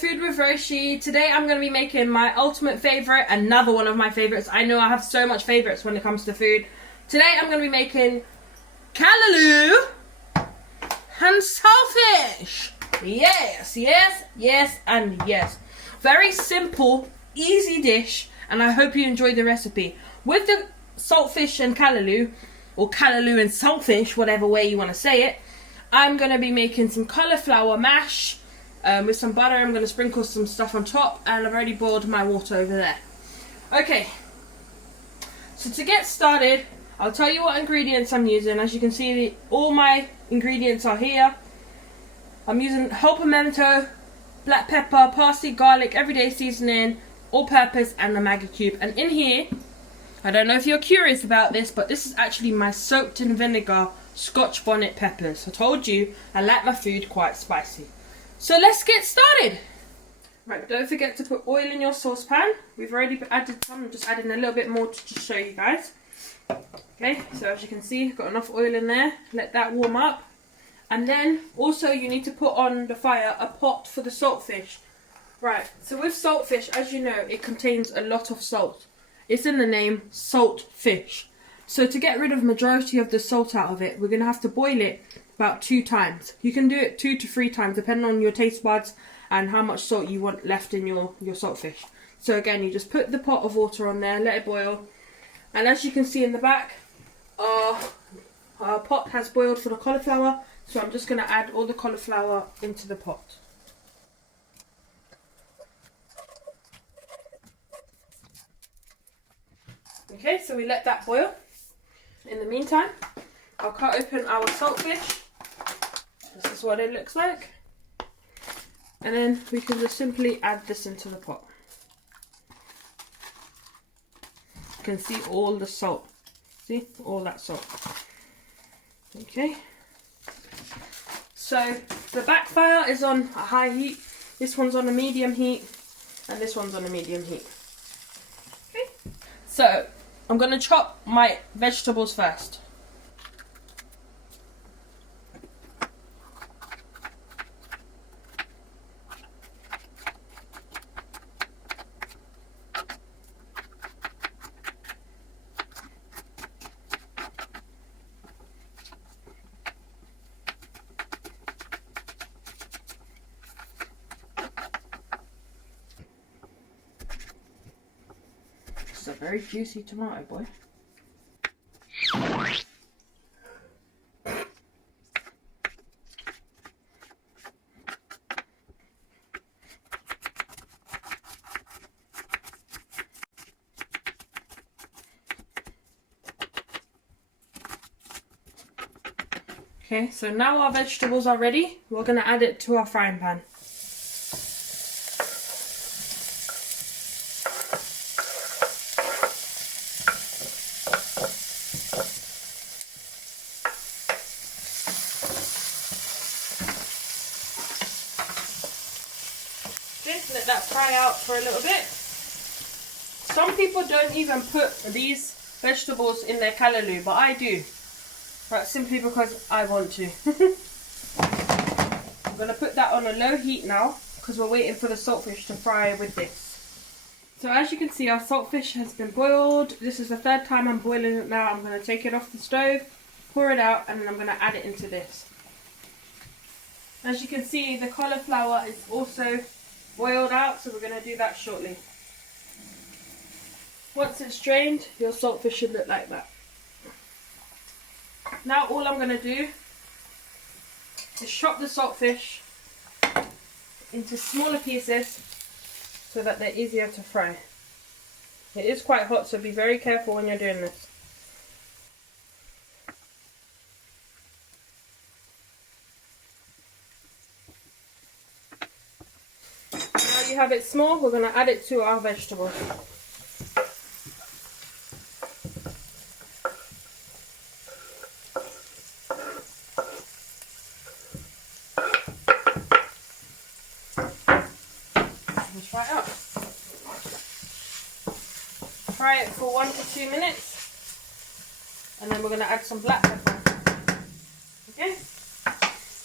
Food with Rochey. Today I'm going to be making my ultimate favourite, another one of my favourites. I know I have so much favourites when it comes to food. Today I'm going to be making Callaloo and Saltfish. Yes, yes, yes and yes. Very simple, easy dish, and I hope you enjoy the recipe. With the saltfish and Callaloo, or Callaloo and saltfish, whatever way you want to say it, I'm going to be making some cauliflower mash with some butter. I'm going to sprinkle some stuff on top, and I've already boiled my water over there. Okay, so to get started, I'll tell you what ingredients I'm using. As you can see, all my ingredients are here. I'm using whole pimento, black pepper, parsley, garlic, everyday seasoning, all-purpose, and the Maggie cube. And in here, I don't know if you're curious about this, but this is actually my soaked in vinegar scotch bonnet peppers. I told you I like my food quite spicy. So let's get started. Right, don't forget to put oil in your saucepan. We've already added some. I'm just adding a little bit more to just show you guys. Okay, so as you can see, I've got enough oil in there. Let that warm up. And then also you need to put on the fire a pot for the saltfish. Right, so with saltfish, as you know, it contains a lot of salt. It's in the name, saltfish. So to get rid of majority of the salt out of it, we're going to have to boil it about 2 times. You can do it 2 to 3 times, depending on your taste buds and how much salt you want left in your saltfish. So again, you just put the pot of water on there, let it boil. And as you can see in the back, our pot has boiled for the cauliflower. So I'm just going to add all the cauliflower into the pot. Okay, so we let that boil. In the meantime, I'll cut open our saltfish. This is what it looks like. And then we can just simply add this into the pot. You can see all the salt. See? All that salt. Okay. So the back fire is on a high heat. This one's on a medium heat. And this one's on a medium heat. Okay. So I'm going to chop my vegetables first. It's a very juicy tomato, boy. Okay, so now our vegetables are ready. We're going to add it to our frying pan. Let that fry out for a little bit. Some people don't even put these vegetables in their callaloo, but I do. Right, simply because I want to. I'm going to put that on a low heat now because we're waiting for the saltfish to fry with this. So as you can see, our saltfish has been boiled. This is the 3rd time I'm boiling it now. I'm going to take it off the stove, pour it out, and then I'm going to add it into this. As you can see, the cauliflower is also boiled out, so we're going to do that shortly. Once it's drained, your saltfish should look like that. Now all I'm going to do is chop the saltfish into smaller pieces so that they're easier to fry. It is quite hot, so be very careful when you're doing this. Now you have it small, we're going to add it to our vegetables. Fry it up. Fry it for 1 to 2 minutes, and then we're going to add some black pepper. Okay.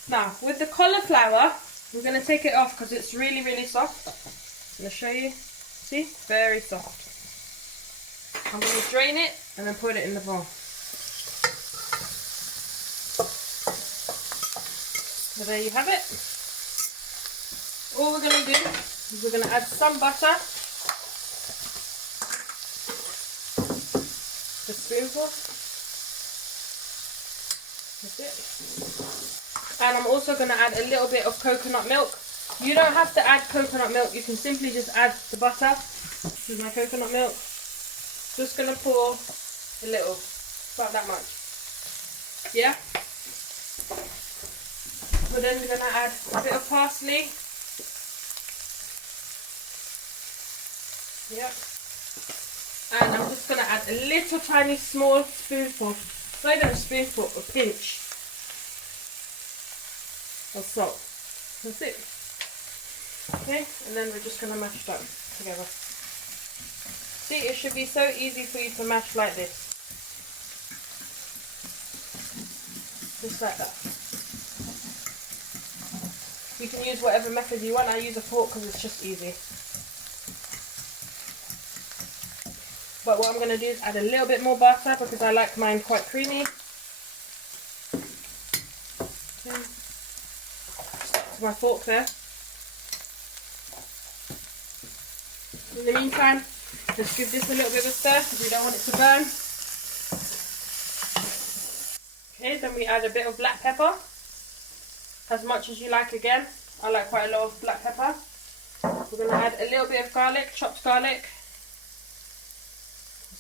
Now with the cauliflower, We're going to take it off because it's really, really soft. I'm going to show you. See? Very soft. I'm going to drain it and then put it in the bowl. So there you have it. All we're going to do is we're going to add some butter. A spoonful. That's it. And I'm also going to add a little bit of coconut milk. You don't have to add coconut milk. You can simply just add the butter. This is my coconut milk. Just going to pour a little, about that much. Yeah? We're then going to add a bit of parsley. Yep. And I'm just going to add a little tiny small spoonful, not even a spoonful, a pinch of salt. That's it. Okay, and then we're just going to mash it up together. See, it should be so easy for you to mash like this. Just like that. You can use whatever method you want. I use a fork because it's just easy. But what I'm going to do is add a little bit more butter because I like mine quite creamy. Okay. Stuck to my fork there. In the meantime, just give this a little bit of a stir because we don't want it to burn. Okay, then we add a bit of black pepper. As much as you like again. I like quite a lot of black pepper. We're going to add a little bit of garlic, chopped garlic.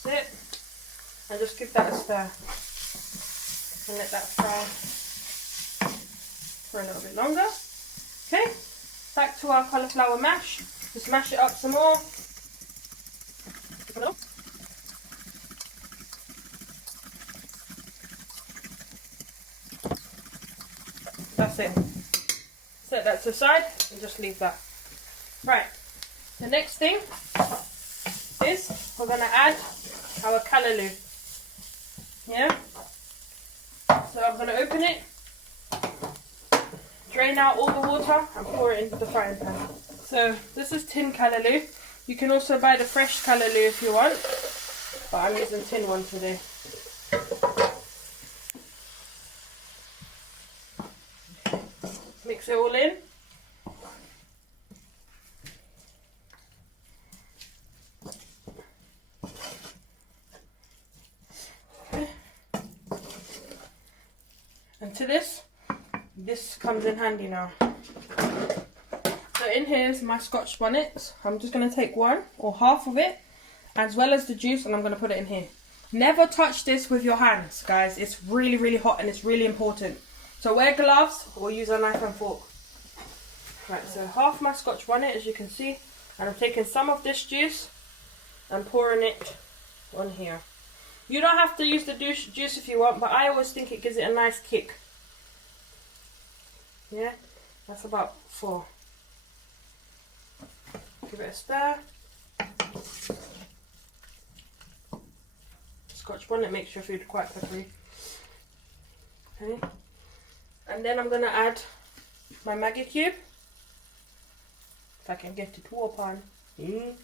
That's it. And just give that a stir. And let that fry for a little bit longer. Okay, back to our cauliflower mash. Just mash it up some more. That's it. Set that to the side and just leave that. Right, the next thing is we're going to add our callaloo. Yeah? So I'm going to open it, drain out all the water and pour it into the frying pan. So this is tin callaloo. You can also buy the fresh callaloo if you want, but I'm using tin one today. Mix it all in. Okay. And to this comes in handy now. So in here is my scotch bonnet. I'm just going to take one or half of it as well as the juice and I'm going to put it in here. Never touch this with your hands, guys. It's really, really hot and it's really important. So wear gloves or use a knife and fork. Right, so half my scotch bonnet as you can see. And I'm taking some of this juice and pouring it on here. You don't have to use the juice if you want, but I always think it gives it a nice kick. Yeah, that's about 4. Give it a stir. Scotch bonnet makes your food quite peppery. Okay. And then I'm going to add my Maggie cube. If I can get it to a pan. I'm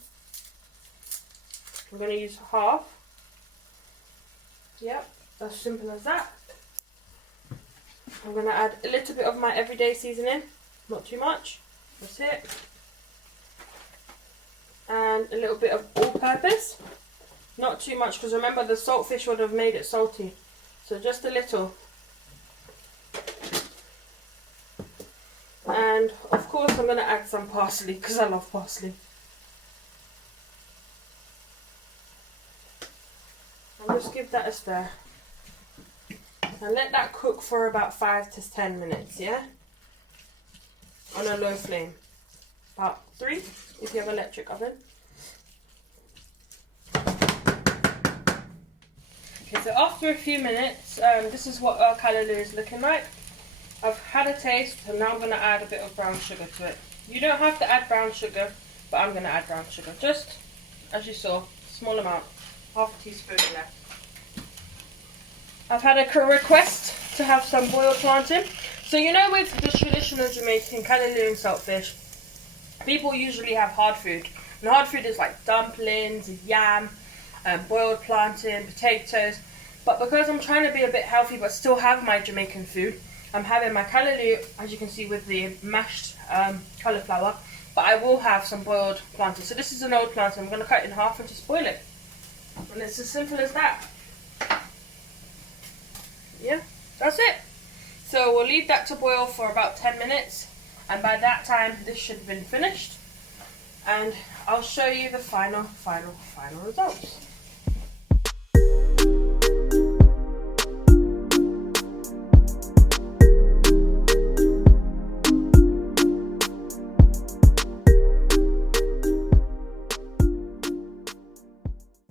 going to use half. Yep, as simple as that. I'm going to add a little bit of my everyday seasoning. Not too much. That's it. And a little bit of all-purpose. Not too much because remember the saltfish would have made it salty. So just a little. And of course I'm going to add some parsley because I love parsley. And just give that a stir. And let that cook for about 5 to 10 minutes, yeah? On a low flame. About 3 if you have an electric oven. Okay, so after a few minutes, this is what our callaloo is looking like. I've had a taste and now I'm going to add a bit of brown sugar to it. You don't have to add brown sugar, but I'm going to add brown sugar. Just, as you saw, small amount. Half a teaspoon left. I've had a request to have some boiled plantain. So you know, with the traditional Jamaican callaloo and saltfish, people usually have hard food. And hard food is like dumplings, yam, boiled plantain, potatoes. But because I'm trying to be a bit healthy but still have my Jamaican food, I'm having my callaloo, as you can see, with the mashed cauliflower. But I will have some boiled plantain. So this is an old plantain. I'm going to cut it in half and just boil it. And it's as simple as that. Yeah, that's it. So we'll leave that to boil for about 10 minutes. And by that time, this should have been finished. And I'll show you the final results.